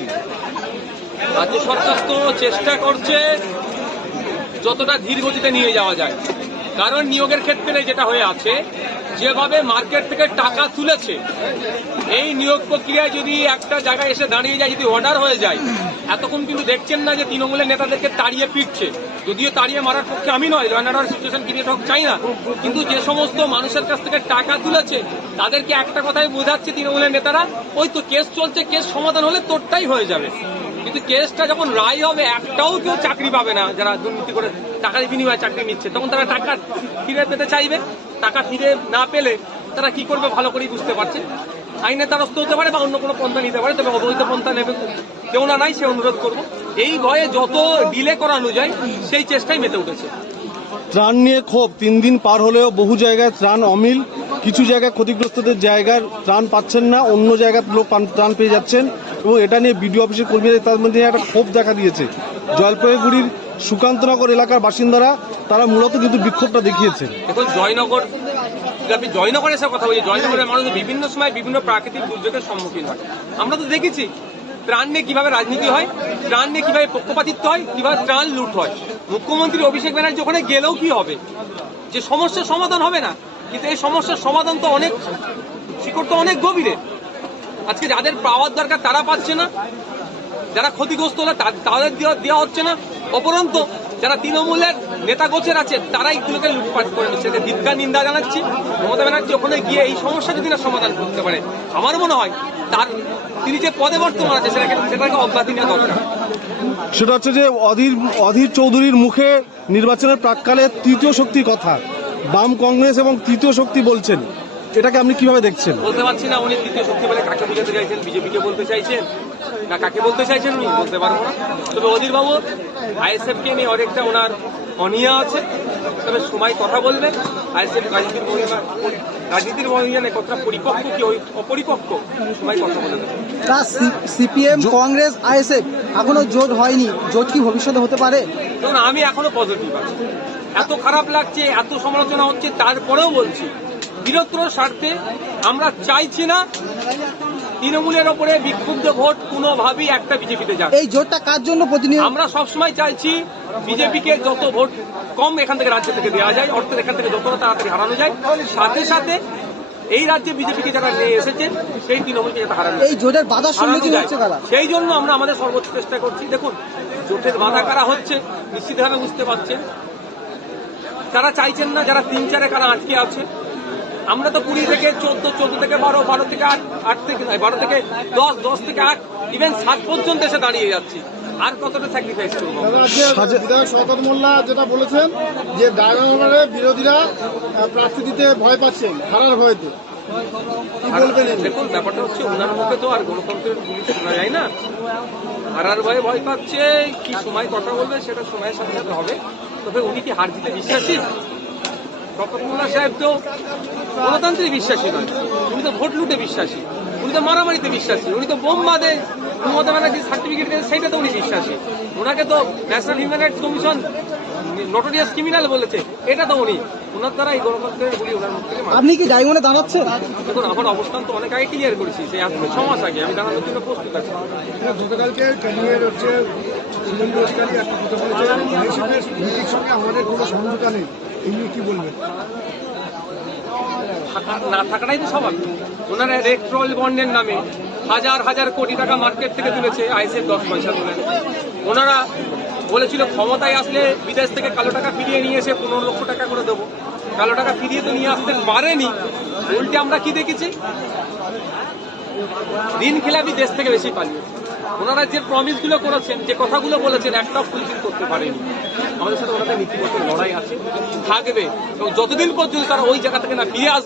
দেখছি। রাজ্য সরকার তো চেষ্টা করছে যতটা ধীর গতিতে নিয়ে যাওয়া যায়, কারণ নিয়োগের ক্ষেত্রে যেটা হয়ে আছে, যেভাবে মার্কেট থেকে টাকা তুলেছে, এই নিয়োগ প্রক্রিয়ায় যদি একটা জায়গায় এসে দাঁড়িয়ে যায়, যদি অর্ডার হয়ে যায়, এতক্ষণ কিন্তু দেখছেন না যে তৃণমূলের নেতাদেরকে তাড়িয়ে পিটছে। যদিও তাড়িয়ে মারার পক্ষে আমি নয়, law and order situation create হোক চাই না, কিন্তু যে সমস্ত মানুষের কাছ থেকে টাকা তুলেছে তাদেরকে একটা কথাই বোঝাচ্ছে তৃণমূলের নেতারা, ওই তো কেস চলছে, কেস সমাধান হলে তোরটাই হয়ে যাবে। কিন্তু কেসটা যখন রায় হবে, একটাও কেউ চাকরি পাবে না যারা দুর্নীতি করে টাকার বিনিময়ে চাকরি নিচ্ছে, তখন তারা টাকা ফিরে পেতে চাইবে। টাকা ফিরে না পেলে তারা কি করবে ভালো করেই বুঝতে পারছে। আইনের দ্বারস্থ হতে পারে বা অন্য কোনো পন্থা নিতে পারে, তবে অবৈধ পন্থা নেবে কেউ না নাই সে অনুরোধ করবো। এই ভয়ে যত ডিলে করানো যায় সেই চেষ্টাই মেতে উঠেছে। ত্রাণ নিয়ে ক্ষোভ 3 দিন পার হলেও বহু জায়গায় ত্রাণ অমিল, কিছু জায়গায় ক্ষতিগ্রস্তদের জায়গার ত্রাণ পাচ্ছেন না, অন্য জায়গার লোক ত্রাণ পেয়ে যাচ্ছেন, এবং এটা নিয়ে বিডিও অফিসের কর্মীদের তার মধ্যে একটা ক্ষোভ দেখা দিয়েছে। জলপাইগুড়ির সুকান্তনগর এলাকার বাসিন্দারা তারা মূলত কিন্তু বিক্ষোভটা দেখিয়েছে। দেখুন, জয়নগর এসব কথা বলছি, জয়নগরের মানুষ বিভিন্ন সময় বিভিন্ন প্রাকৃতিক দুর্যোগের সম্মুখীন হয়। আমরা তো দেখেছি ত্রাণ নিয়ে কিভাবে রাজনীতি হয়, ত্রাণ নিয়ে কিভাবে পক্ষপাতিত্ব হয়, কিভাবে ত্রাণ লুট হয়। মুখ্যমন্ত্রী অভিষেক ব্যানার্জি ওখানে গেলেও কি হবে, যে সমস্যার সমাধান হবে না, কিন্তু এই সমস্যার সমাধান তো অনেক শিকড় তো অনেক গভীরে। আজকে যাদের পাওয়ার দরকার তারা পাচ্ছে না, যারা ক্ষতিগ্রস্ত হলে তাদের দেওয়া হচ্ছে না, অপরন্ত যারা তৃণমূলের নেতা গোছের আছে তারাই এগুলোকে লুটপাট করে নিচ্ছে। দীর্ঘা নিন্দা জানাচ্ছি। মমতা ব্যানার্জি ওখানে গিয়ে এই সমস্যা যদি না সমাধান করতে পারে, আমার মনে হয় তিনি যে পদে বর্তমান আছে সেটাকে অব্যাহতি নেওয়া দরকার। সেটা হচ্ছে যে অধীর চৌধুরীর মুখে নির্বাচনের প্রাককালে তৃতীয় শক্তির কথা, বাম কংগ্রেস এবং তৃতীয় শক্তি বলছেন, এটাকে আপনি কিভাবে দেখছেন? বলতে পারছি না উনি তৃতীয় শক্তি বলে কাকে বুঝাতে চাইছেন, বিজেপিকে বলতে চাইছেন না কাকে বলতে চাইছেন উনি বলতে পারবো না। তবে অধীরবাবু আইএসএফকে নিয়ে অনেকটা ওনার অনিয়া আছে, তবে সময় কথা বলবে। আইএসএফ রাজনীতির মহিয়ানে কতটা পরিপক্ক কি অপরিপক্ক সময় কথা বলে দেবে। সিপিএম, কংগ্রেস, আইএসএফ এখনো জোট হয়নি, জোট কি ভবিষ্যতে হতে পারে? দেখুন, আমি এখনো পজিটিভ আছি। এত খারাপ লাগছে, এত সমালোচনা হচ্ছে, তারপরেও বলছি বৃহত্তর স্বার্থে আমরা চাইছি না তৃণমূলের ওপরে বিক্ষুব্ধ ভোট কোনোভাবেই একটা বিজেপিতে যাবে। এই জোটটা কার জন্য প্রতিনিয়ত? আমরা সবসময় চাইছি বিজেপিকে যত ভোট কম এখান থেকে রাজ্য থেকে দেওয়া যায়, অর্থের এখান থেকে যতটা তাড়াতাড়ি হারানো যায়, সাথে সাথে এই রাজ্যে বিজেপিকে যারা নিয়ে এসেছে সেই তৃণমূলকে যাতে হারানো যায়। এই জোটের বাধার সম্মুখীন হচ্ছে কারা? সেই জন্য আমরা আমাদের সর্বোচ্চ চেষ্টা করছি। দেখুন, জোটের বাধা কারা হচ্ছে নিশ্চিতভাবে বুঝতে পারছেন। তারা চাইছেন না যারা 3-4-এ কারা আটকে আছে। আমরা তো 20 থেকে 14, 14 থেকে 12, 12 থেকে 8 থেকে 12 থেকে 10, 10 থেকে 8, ইভেন 7 পর্যন্ত এসে দাঁড়িয়ে যাচ্ছি। আর কতটা স্যাক্রিফাইস করবো? বিধায়ক শওকত মোল্লা যেটা বলেছেন যে ডায়মন্ডে বিরোধীরা প্রার্থী দিতে ভয় পাচ্ছেন হারার ভয়তে, কি বলবেন? দেখুন, ব্যাপারটা হচ্ছে ওনার মুখে তো আর গণতন্ত্রের জিনিস শোনা যায় না। হারার ভয়ে ভয় পাচ্ছে, কি সময় কথা বলবে সেটা সময়ের সাথে সাথে হবে। তবে উনি কি হার জিতে বিশ্বাসী? শওকত মোল্লা সাহেব তো গণতন্ত্রে বিশ্বাসী নয়, উনি তো ভোট লুটে বিশ্বাসী, উনি তো মারামারিতে বিশ্বাসী, উনি তো বোম বাদে মমতা ব্যানার্জি সার্টিফিকেট দিয়েছে সেইটা তো উনি বিশ্বাসী। ওনাকে তো national human rights commission notorious criminal বলেছে, এটা তো উনি ওনার দ্বারা এই গণতন্ত্রের গুলি ওনার মুখ থেকে। আপনি কি ডায়মন্ডে দাঁড়াচ্ছেন? দেখুন, আমার অবস্থান তো অনেক আগে ক্লিয়ার করেছি, সেই 6 মাস আগে আমি দাঁড়ানোর জন্য প্রস্তুত আছি। গতকালকে ক্যানিংয়ের হচ্ছে শুভেন্দু অধিকারী একটা কথা বলেছেন, আইএসএফের নীতির সঙ্গে আমাদের কোনো সমঝোতা নেই, এমনি কি বলবেন? না থাকাটাই তো স্বাভাবিক। ওনারা ইলেকট্রাল বন্ডের নামে হাজার হাজার কোটি টাকা মার্কেট থেকে তুলেছে, আইএসএফ 10 পয়সা তুলে। ওনারা বলেছিল ক্ষমতায় আসলে বিদেশ থেকে কালো টাকা ফিরিয়ে নিয়ে এসে 15 লক্ষ টাকা করে দেবো। কালো টাকা ফিরিয়ে তো নিয়ে আসতে পারেনি, উল্টে আমরা কি দেখেছি, ঋণ খেলাপি দেশ থেকে বেশি পালিয়েছে। ওনারা যে প্রমিসগুলো করেছেন, যে কথাগুলো বলেছেন, একটাও ফুলফিল করতে পারেনি। আমাদের সাথে ওনাদের নীতিগত লড়াই আছে, থাকবে, এবং যতদিন পর্যন্ত তারা ওই জায়গা থেকে না ফিরে আসবে